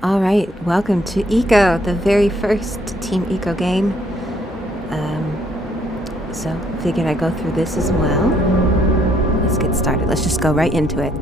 All right, welcome to Eco, the very first Team Eco game. Um, so figured I'd go through this as well. Let's get started. Let's just go right into it.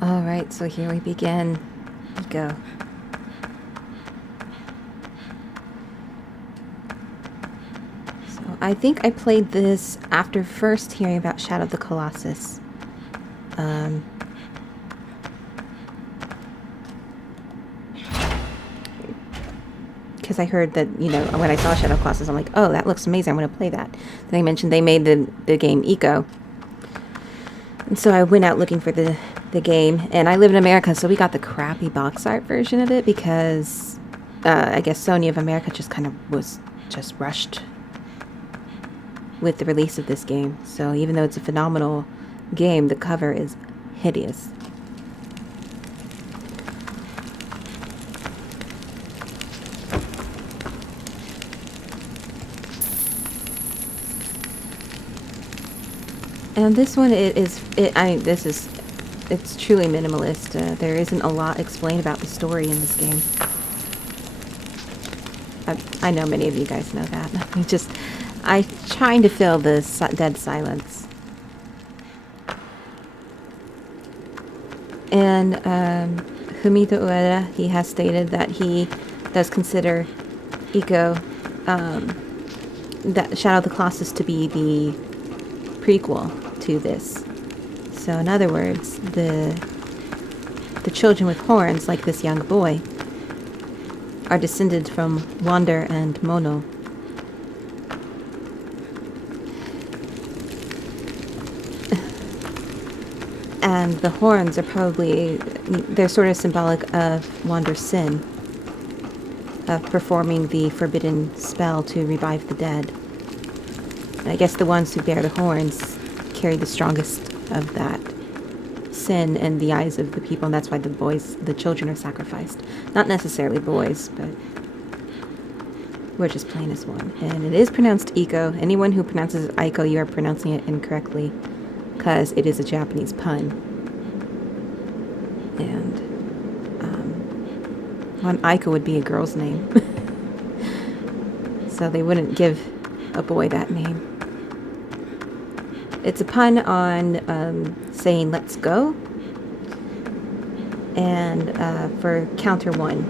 Alright, so here we begin. Go. So I think I played this after first hearing about Shadow of the Colossus. Because I heard that, you know, when I saw Shadow of the Colossus, I'm like, oh, that looks amazing, I'm going to play that. Then they mentioned they made the game Eco. And so I went out looking for the game, and I live in America, so we got the crappy box art version of it because I guess Sony of America just kind of was just rushed with the release of this game. So even though it's a phenomenal game, the cover is hideous. And this one it's truly minimalist. There isn't a lot explained about the story in this game. I know many of you guys know that. I'm trying to fill the dead silence. And Fumito Ueda, he has stated that he does consider Eco, that Shadow of the Colossus to be the prequel to this. So in other words, the children with horns, like this young boy, are descended from Wander and Mono. And the horns are they're sort of symbolic of Wander's sin, of performing the forbidden spell to revive the dead. And I guess the ones who bear the horns carry the strongest of that sin in the eyes of the people, and that's why the children are sacrificed. Not necessarily boys, but we're just playing as one. And it is pronounced Eco. Anyone who pronounces it Aiko, you are pronouncing it incorrectly, because it is a Japanese pun. And Aiko would be a girl's name. So they wouldn't give a boy that name. It's a pun on saying let's go, and for counter one.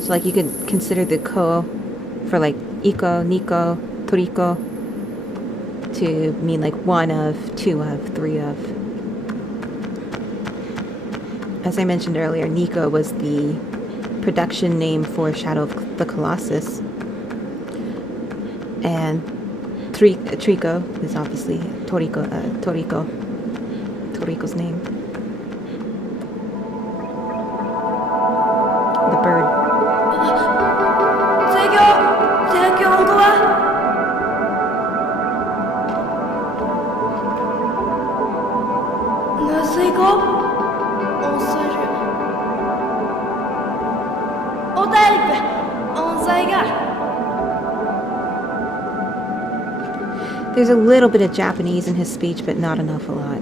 So like you could consider the ko for like iko, niko, toriko to mean like one of, two of, three of. As I mentioned earlier, Nico was the production name for Shadow of the Colossus. And Trico is obviously Toriko's name. The bird. There's a little bit of Japanese in his speech, but not an awful lot.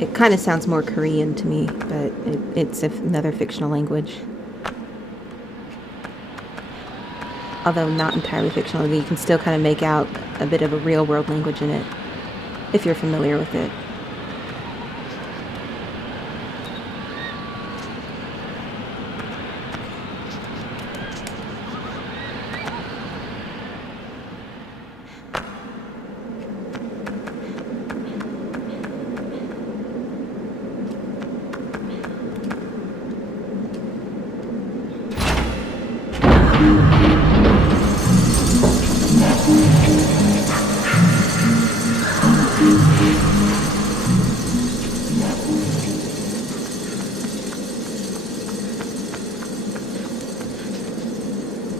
It kind of sounds more Korean to me, but it's another fictional language. Although not entirely fictional, you can still kind of make out a bit of a real world language in it, if you're familiar with it.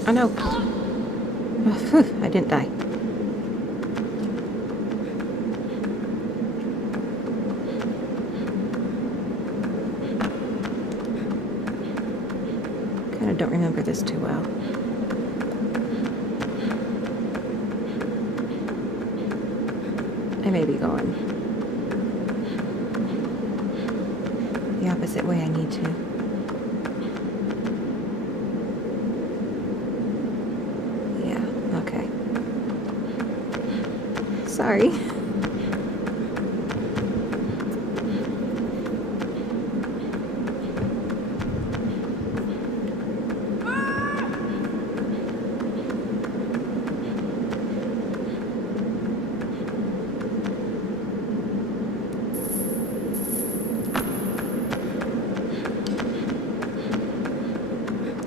Oh no. Oh, phew, I didn't die. Kind of don't remember this too well. I may be going the opposite way I need to. Sorry.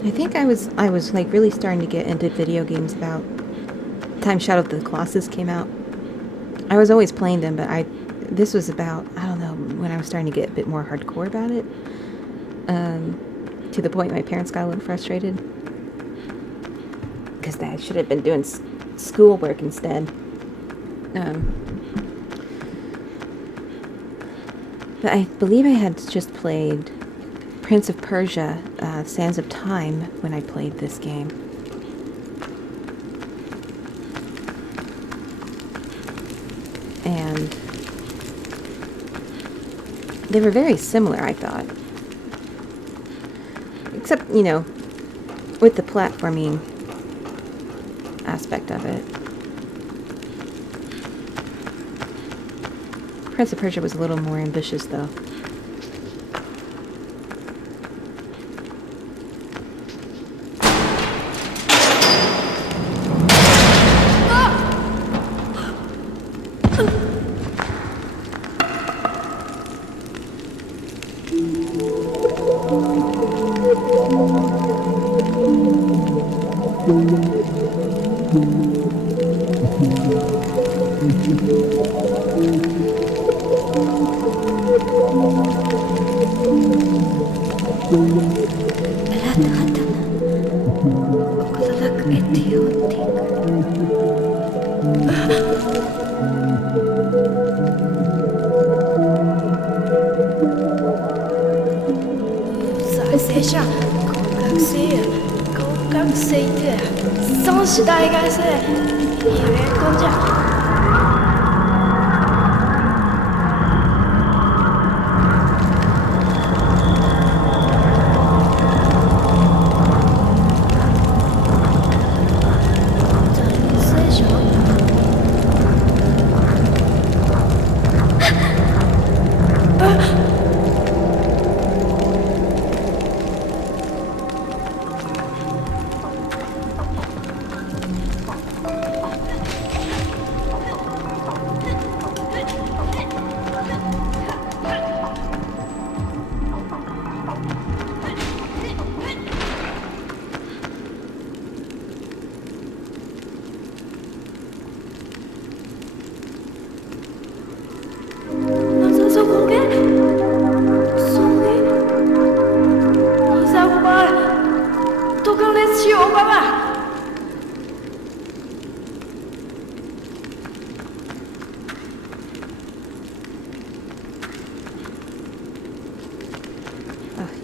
I think I was like really starting to get into video games about the time Shadow of the Colossus came out. I was always playing them, but this was about, I don't know, when I was starting to get a bit more hardcore about it. To the point my parents got a little frustrated because I should have been doing schoolwork instead. But I believe I had just played Prince of Persia, Sands of Time, when I played this game. And they were very similar, I thought. Except, you know, with the platforming aspect of it. Prince of Persia was a little more ambitious, though.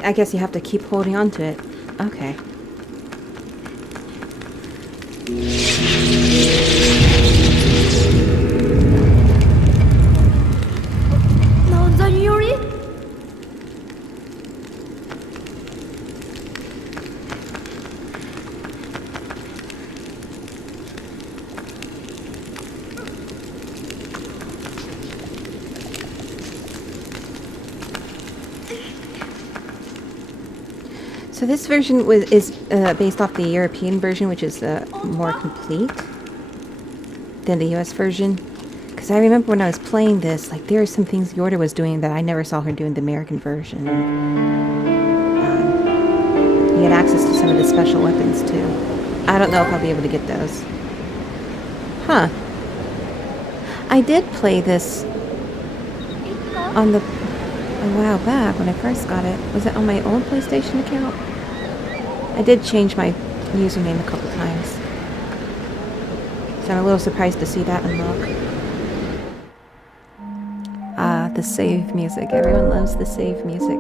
I guess you have to keep holding on to it. Okay. So this version is based off the European version, which is more complete than the US version. Because I remember when I was playing this, like there are some things Yorda was doing that I never saw her do in the American version. You had access to some of the special weapons too. I don't know if I'll be able to get those. Huh. I did play this on a while back when I first got it. Was it on my old PlayStation account? I did change my username a couple times. So I'm a little surprised to see that unlock. Ah, the save music. Everyone loves the save music.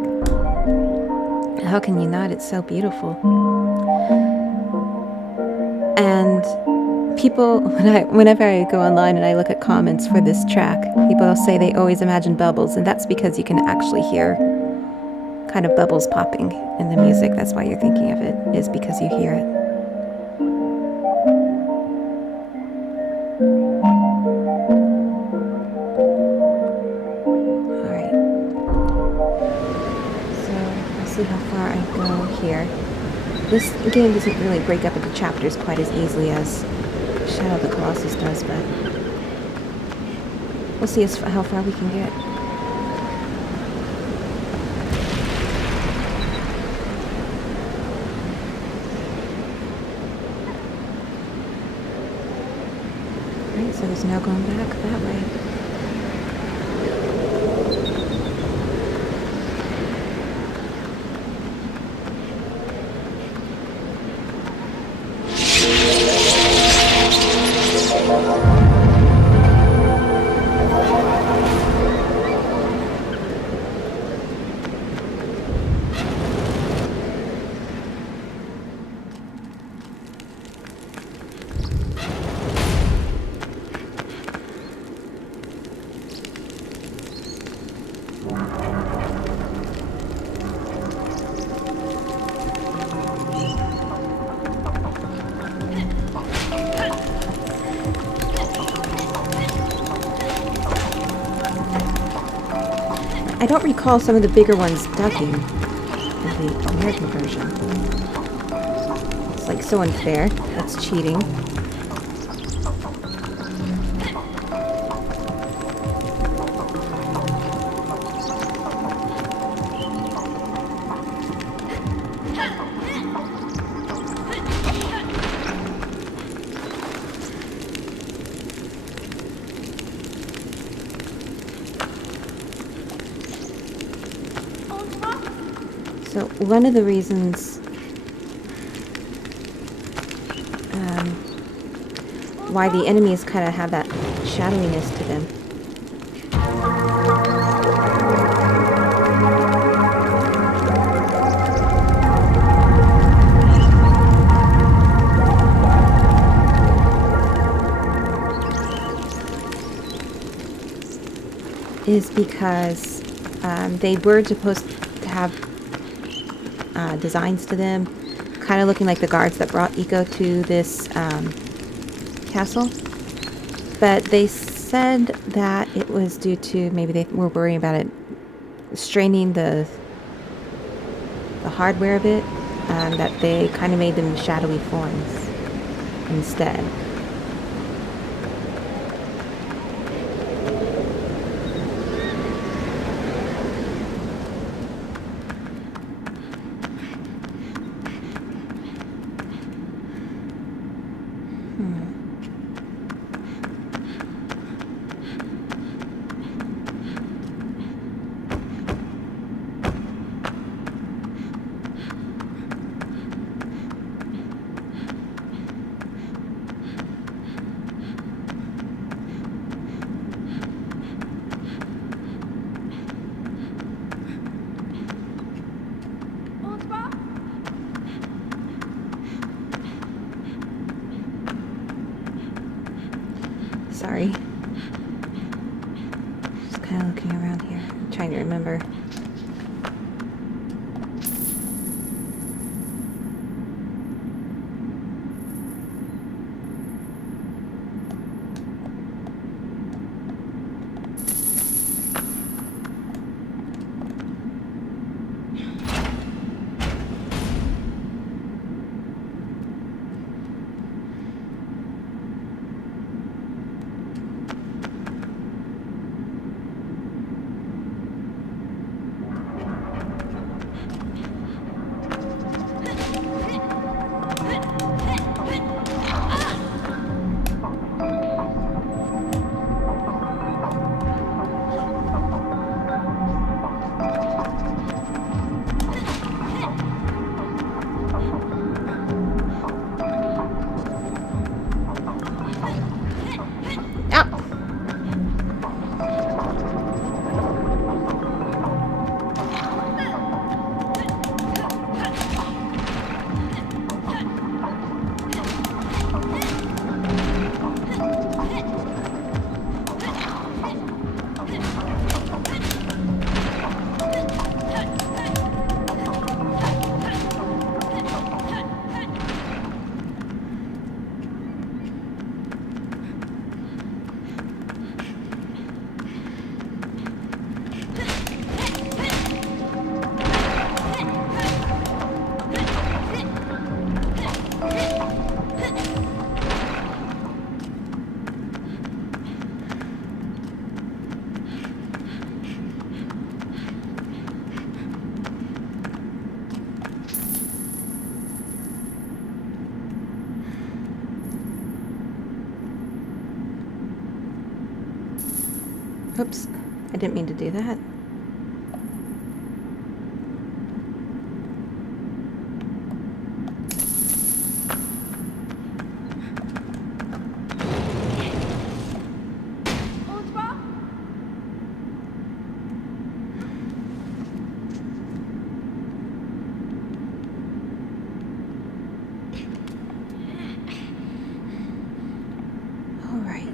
How can you not? It's so beautiful. And people, whenever I go online and I look at comments for this track, people say they always imagine bubbles, and that's because you can actually hear kind of bubbles popping in the music. That's why you're thinking of it, is because you hear it. Alright. So, I'll see how far I go here. This game doesn't really break up into chapters quite as easily as Shadow of the Colossus does, but we'll see how far we can get. Right, so there's no going back that way. I don't recall some of the bigger ones ducking in the American version. It's like so unfair. That's cheating. So one of the reasons why the enemies kind of have that shadowiness to them is because they were supposed to have designs to them, kind of looking like the guards that brought Eco to this castle. But they said that it was due to, maybe they were worrying about it straining the hardware a bit, that they kind of made them shadowy forms instead. Sorry. Just kind of looking around here. I'm trying to remember. Oops, I didn't mean to do that. All right.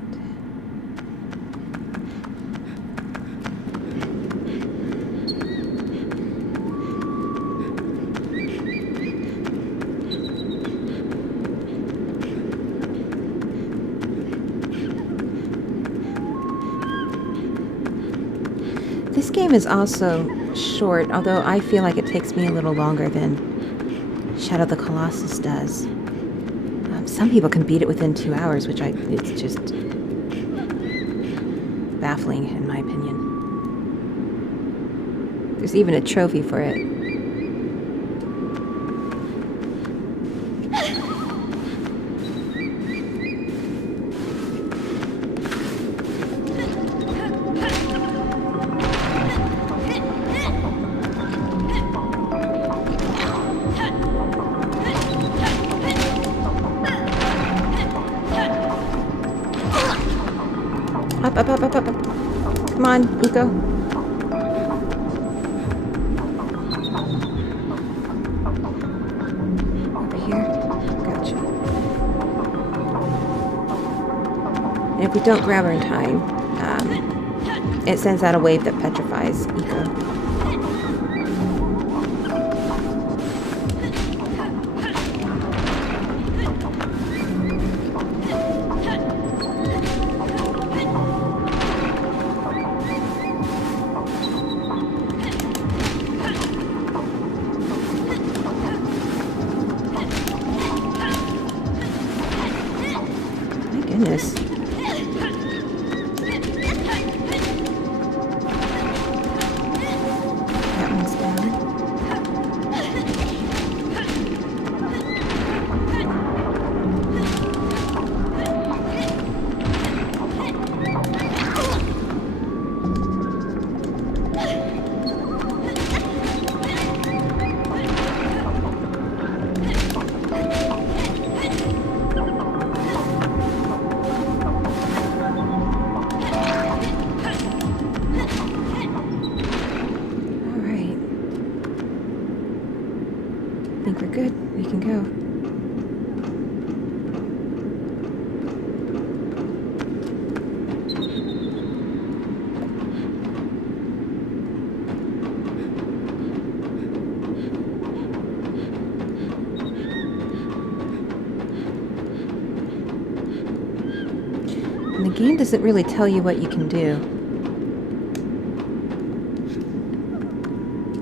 This game is also short, although I feel like it takes me a little longer than Shadow of the Colossus does. Some people can beat it within 2 hours, which it's just baffling in my opinion. There's even a trophy for it. Up, up, up, up, up, up. Come on, Eco. Over here. Gotcha. And if we don't grab her in time, it sends out a wave that petrifies Eco. Goodness. That one's down. I think we're good. We can go. And the game doesn't really tell you what you can do.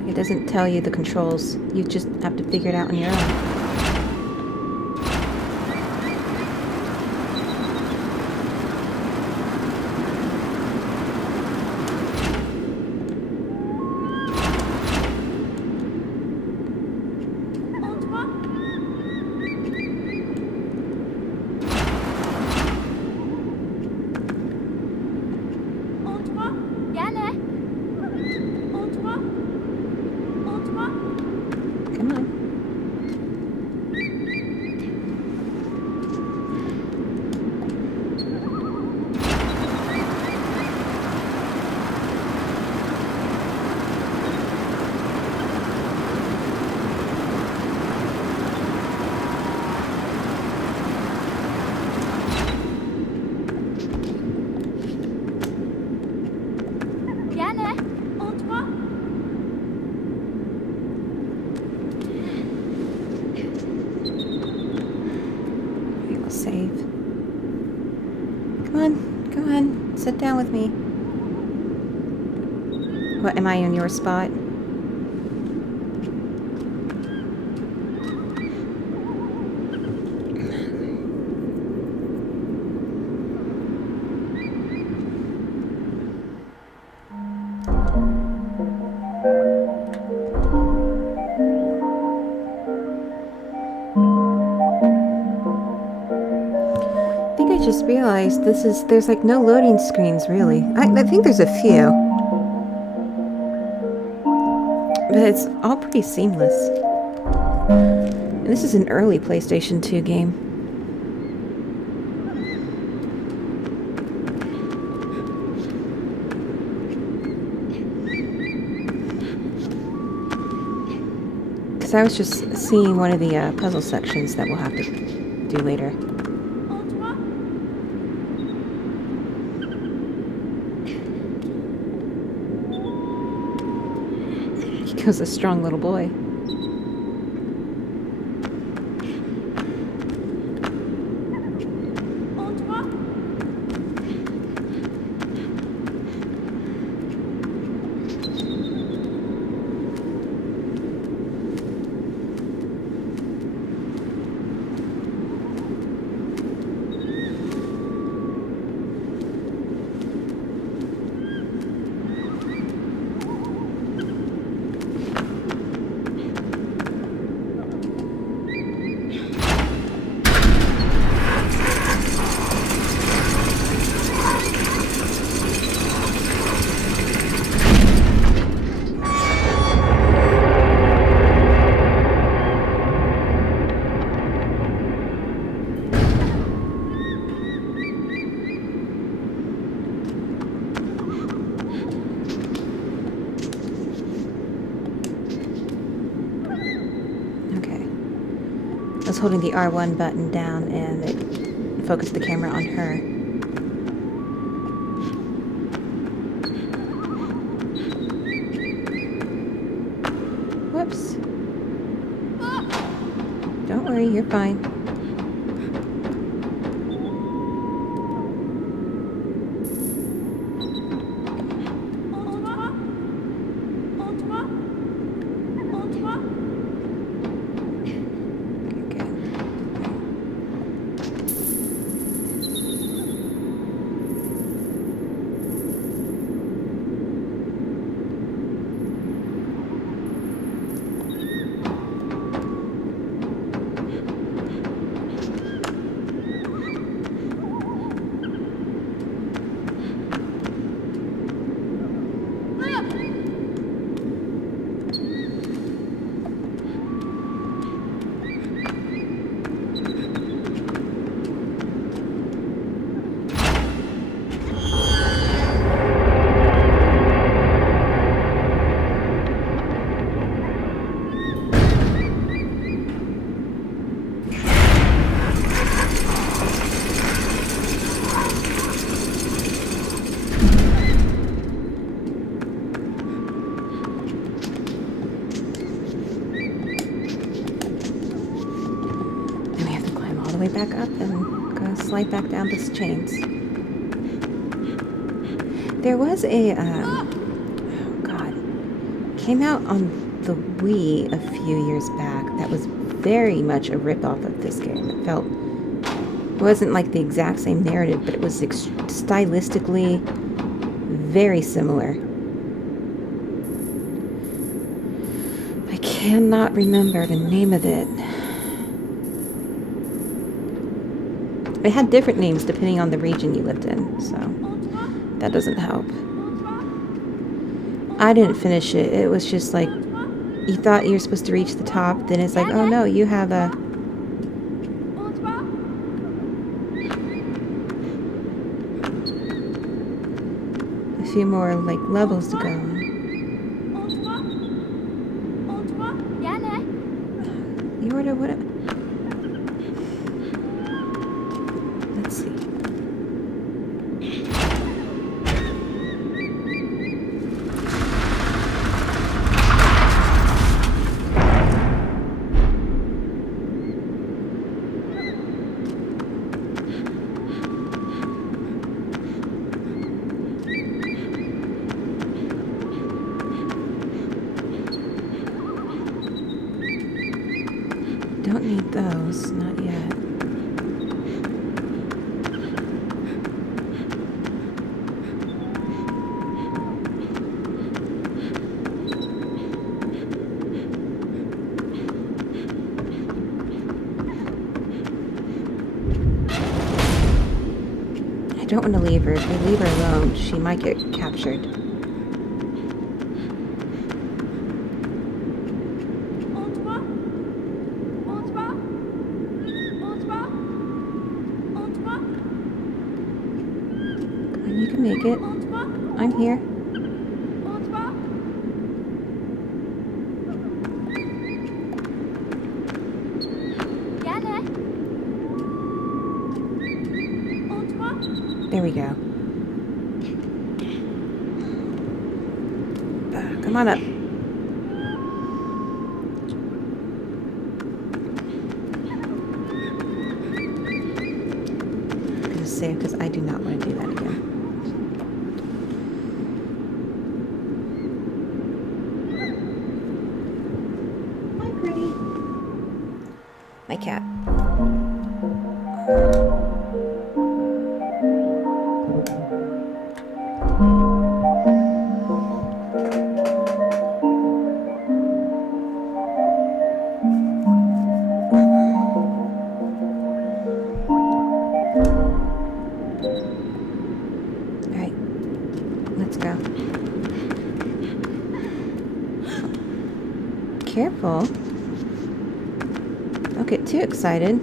It doesn't tell you the controls. You just have to figure it out on your own. Come on. Save. Come on, sit down with me. What, am I in your spot? I just realized realized there's like no loading screens really. I think there's a few, but it's all pretty seamless. And this is an early PlayStation 2 game. Because I was just seeing one of the puzzle sections that we'll have to do later. He was a strong little boy. I was holding the R1 button down and it focused the camera on her. Whoops. Don't worry, you're fine. Way back up and go slide back down these chains. There was a oh god, came out on the Wii a few years back that was very much a rip-off of this game. It wasn't like the exact same narrative, but it was stylistically very similar. I cannot remember the name of it. It had different names depending on the region you lived in, so that doesn't help. I didn't finish it. It was just like, you thought you were supposed to reach the top, then it's like, oh no, you have a few more like levels to go on. You order what? Let's see. Don't need those, not yet. don't want to leave her. If we leave her alone, she might get captured. You can make it. I'm here. There we go. Come on up. I'm gonna save because I do not want to do that again. Hi, pretty. My cat. Careful. Don't get too excited.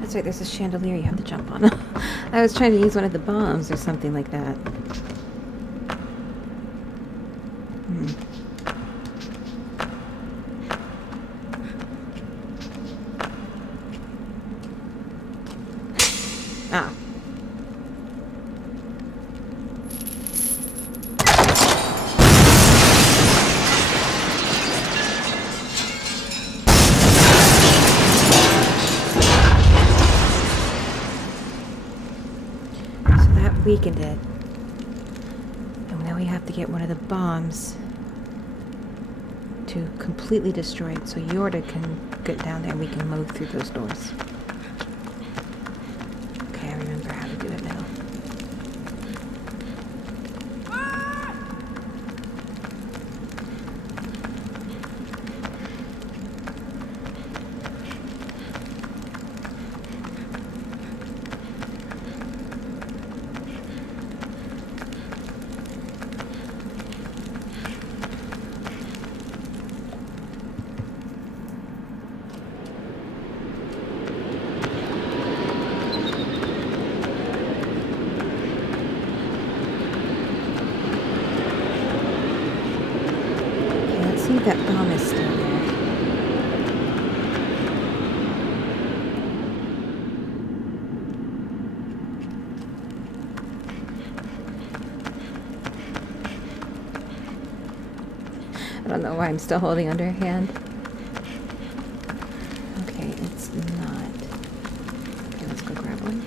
That's right, there's a chandelier you have to jump on. I was trying to use one of the bombs or something like that. Ah. Weakened it. And now we have to get one of the bombs to completely destroy it so Yorda can get down there and we can move through those doors. Okay, I remember how to do it now. That bomb is still there. I don't know why I'm still holding under her hand. Okay, it's not. Okay, let's go grab one.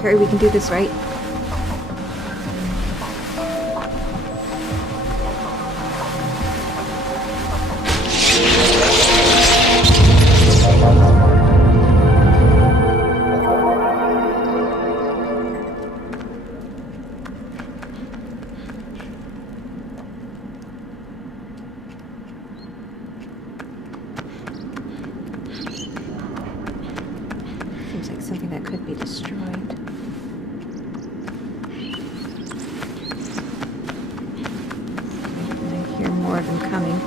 hurry, we can do this, right? Seems like something that could be destroyed. I hear more of them coming.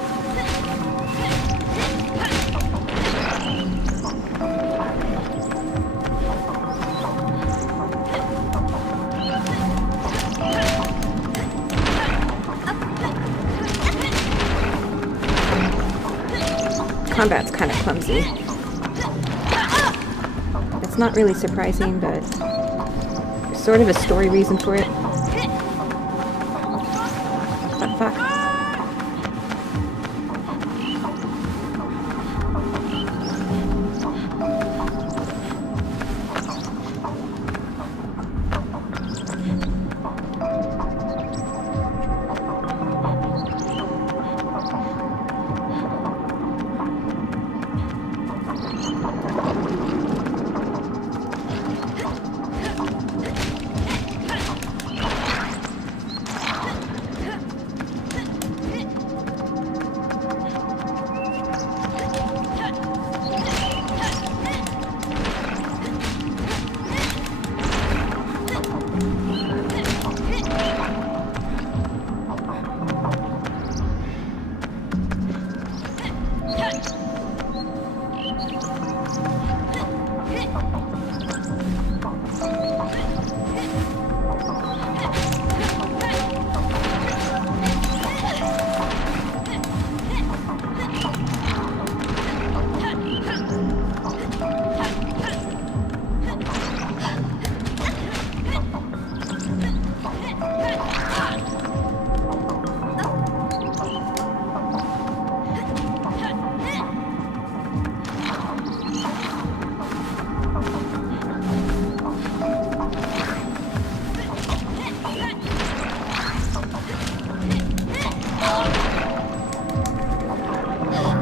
Combat's kind of clumsy. It's not really surprising, but there's sort of a story reason for it. Fuck.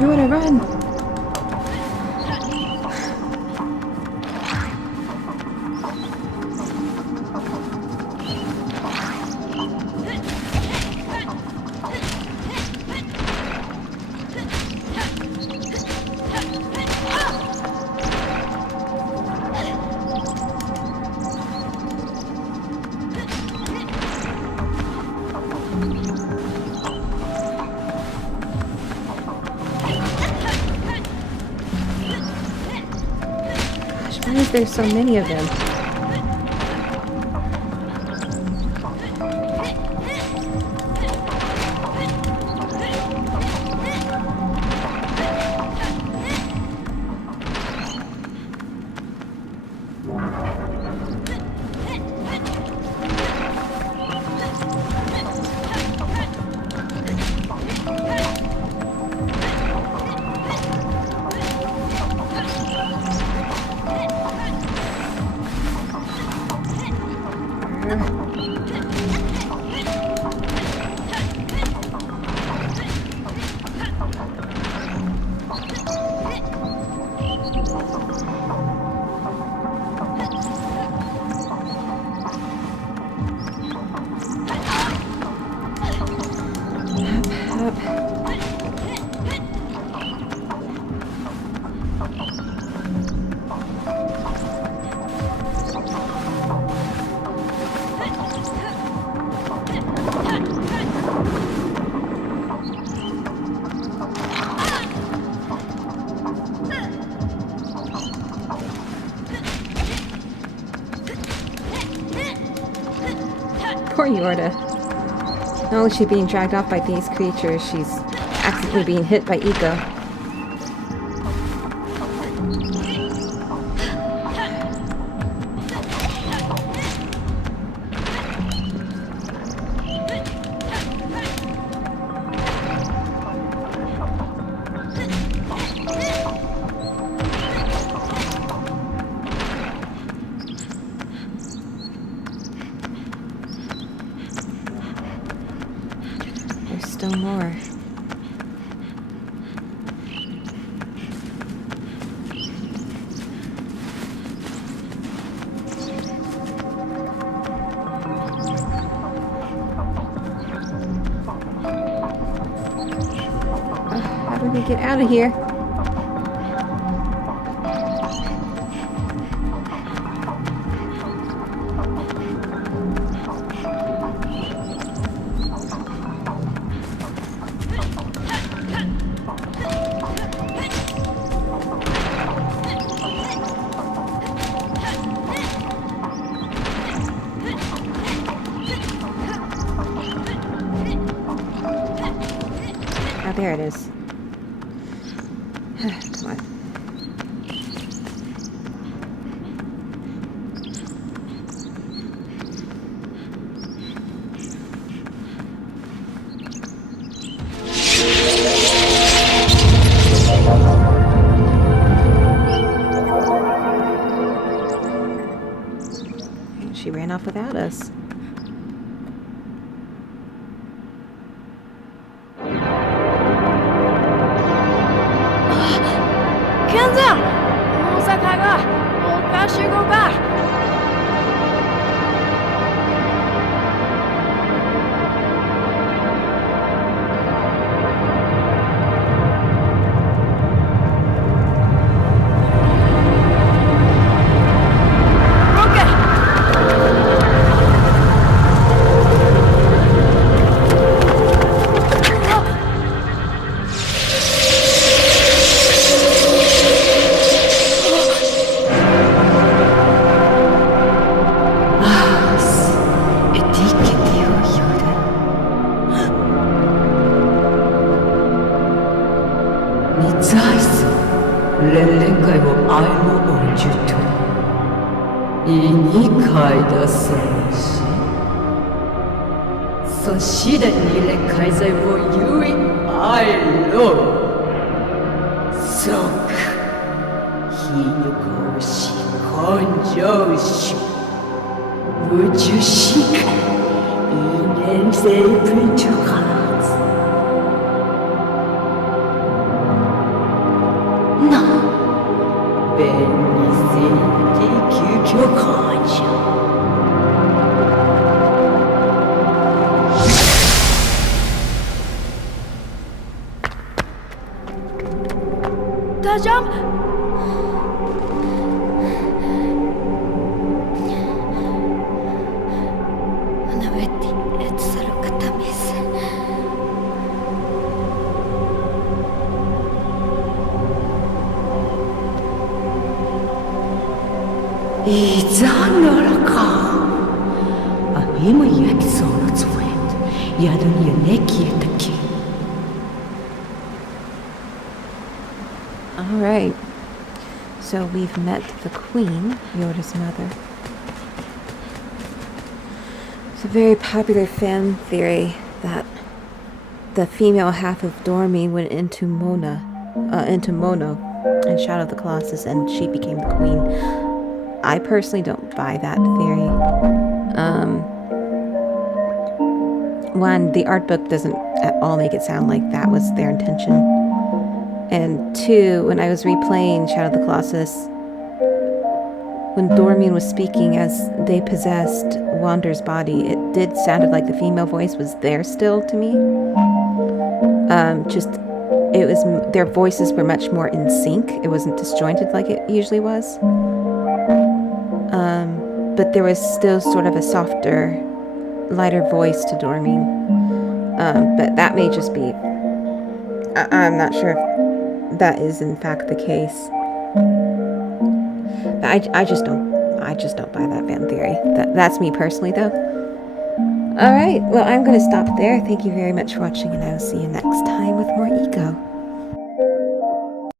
You wanna run? Why is there so many of them? Poor Yorda. Not only is she being dragged off by these creatures, she's accidentally being hit by Eco. How do we get out of here? Oh, there it is. Come on. She ran off without us. All right. So we've met the Queen, Yoda's mother. It's a very popular fan theory that the female half of Dormy went into Mono in Shadow of the Colossus, and she became the Queen. I personally don't buy that theory. One, the art book doesn't at all make it sound like that was their intention. And two, when I was replaying Shadow of the Colossus, when Dormian was speaking as they possessed Wander's body, it did sounded like the female voice was there still to me. It was, their voices were much more in sync. It wasn't disjointed like it usually was. But there was still sort of a softer, lighter voice to Dormian. But that may just be, I'm not sure if that is in fact the case. But I just don't buy that fan theory. That's me personally though. Alright, well I'm gonna stop there. Thank you very much for watching, and I will see you next time with more Ego.